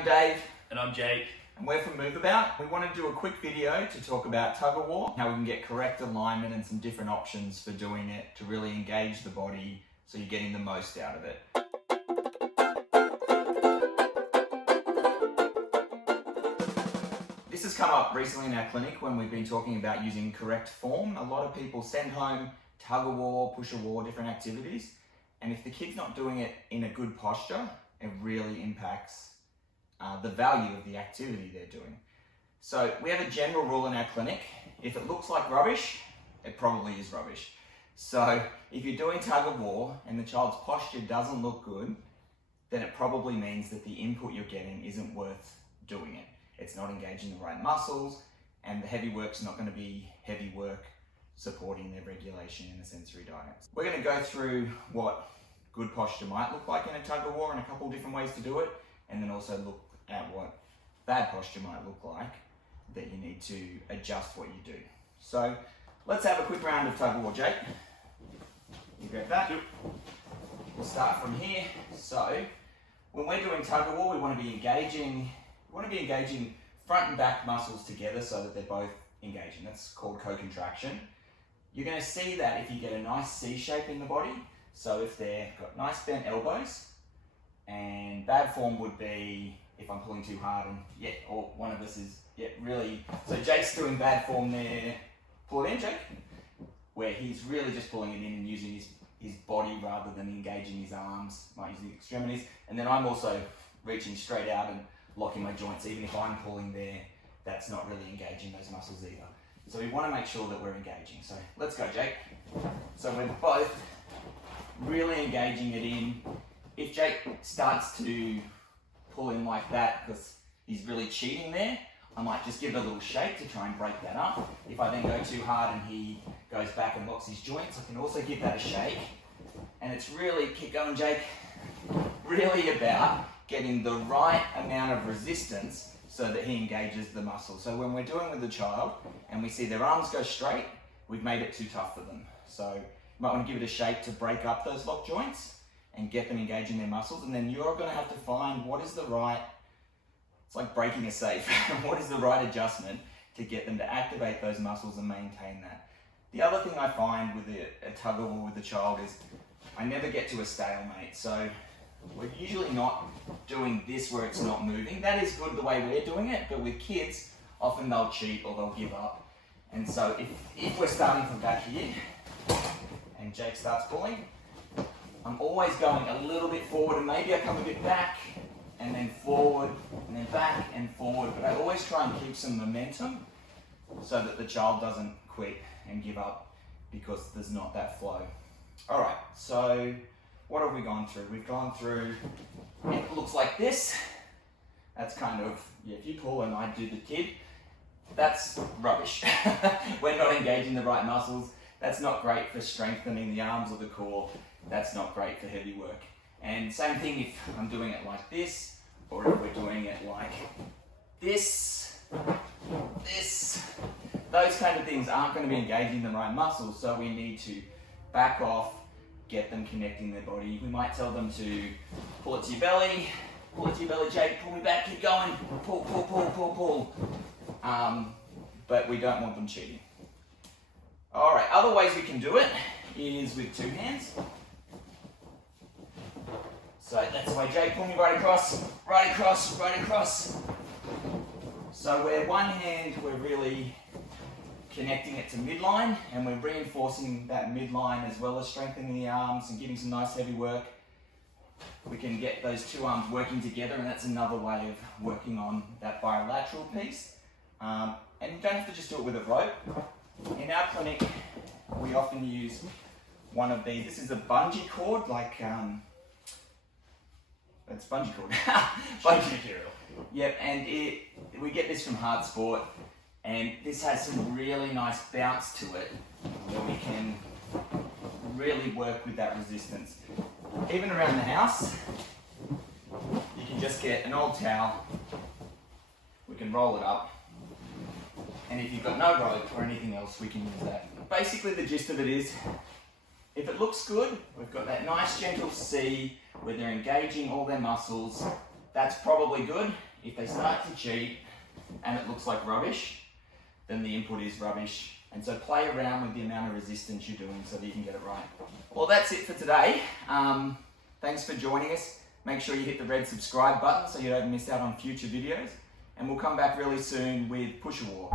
I'm Dave. And I'm Jake. And we're from MoveAbout. We want to do a quick video to talk about tug-of-war, how we can get correct alignment and some different options for doing it to really engage the body so you're getting the most out of it. This has come up recently in our clinic when we've been talking about using correct form. A lot of people send home tug-of-war, push-a-war, different activities. And if the kid's not doing it in a good posture, it really impacts the value of the activity they're doing. So we have a general rule in our clinic. If it looks like rubbish, it probably is rubbish. So if you're doing tug-of-war and the child's posture doesn't look good, then it probably means that the input you're getting isn't worth doing it. It's not engaging the right muscles, and the heavy work's not going to be heavy work supporting their regulation in the sensory diets. We're going to go through what good posture might look like in a tug-of-war and a couple of different ways to do it, and then also look at what bad posture might look like that you need to adjust what you do. So let's have a quick round of tug-of-war, Jake. You grab that. Yep. We'll start from here. So when we're doing tug-of-war, we want to be engaging front and back muscles together so that they're both engaging. That's called co-contraction. You're going to see that if you get a nice C shape in the body. So if they've got nice bent elbows, and bad form would be if I'm pulling too hard and or one of us is really. So Jake's doing bad form there. Pull it in, Jake. Where he's really just pulling it in and using his body rather than engaging his arms, might use the extremities. And then I'm also reaching straight out and locking my joints. Even if I'm pulling there, that's not really engaging those muscles either. So we want to make sure that we're engaging. So let's go, Jake. So we're both really engaging it in. If Jake starts to pull in like that because he's really cheating there, I might just give it a little shake to try and break that up. If I then go too hard and he goes back and locks his joints, I can also give that a shake. And it's really, keep going, Jake, really about getting the right amount of resistance so that he engages the muscle. So when we're doing with the child and we see their arms go straight, we've made it too tough for them. So you might want to give it a shake to break up those locked joints and get them engaging their muscles. And then you're going to have to find what is the right, it's like breaking a safe, what is the right adjustment to get them to activate those muscles and maintain that. The other thing I find with a tug-of-war with the child is I never get to a stalemate. So we're usually not doing this where it's not moving. That is good the way we're doing it, but with kids, often they'll cheat or they'll give up. And so if we're starting from back here and Jake starts pulling, I'm always going a little bit forward and maybe I come a bit back and then forward and then back and forward, but I always try and keep some momentum so that the child doesn't quit and give up because there's not that flow. All right, so what have we gone through? We've gone through, it looks like this. That's kind of, if you pull and I do the kid, that's rubbish. We're not engaging the right muscles. That's not great for strengthening the arms or the core. That's not great for heavy work. And same thing if I'm doing it like this, or if we're doing it like this, those kind of things aren't going to be engaging the right muscles, so we need to back off, get them connecting their body. We might tell them to pull it to your belly, Jake, pull me back, keep going, pull. But we don't want them cheating. All right, other ways we can do it is with two hands. So that's the way, Jake, pull me right across. So where one hand, we're really connecting it to midline and we're reinforcing that midline as well as strengthening the arms and giving some nice heavy work. We can get those two arms working together, and that's another way of working on that bilateral piece. And you don't have to just do it with a rope. In our clinic, we often use one of these. This is a bungee cord, like it's bungee cord. Bungee material. Yep, and we get this from Hard Sport, and this has some really nice bounce to it, where we can really work with that resistance. Even around the house, you can just get an old towel. We can roll it up. And if you've got no rope or anything else, we can use that. Basically, the gist of it is, if it looks good, we've got that nice gentle C where they're engaging all their muscles, that's probably good. If they start to cheat and it looks like rubbish, then the input is rubbish. And so play around with the amount of resistance you're doing so that you can get it right. Well, that's it for today. Thanks for joining us. Make sure you hit the red subscribe button so you don't miss out on future videos. And we'll come back really soon with Push-a-War.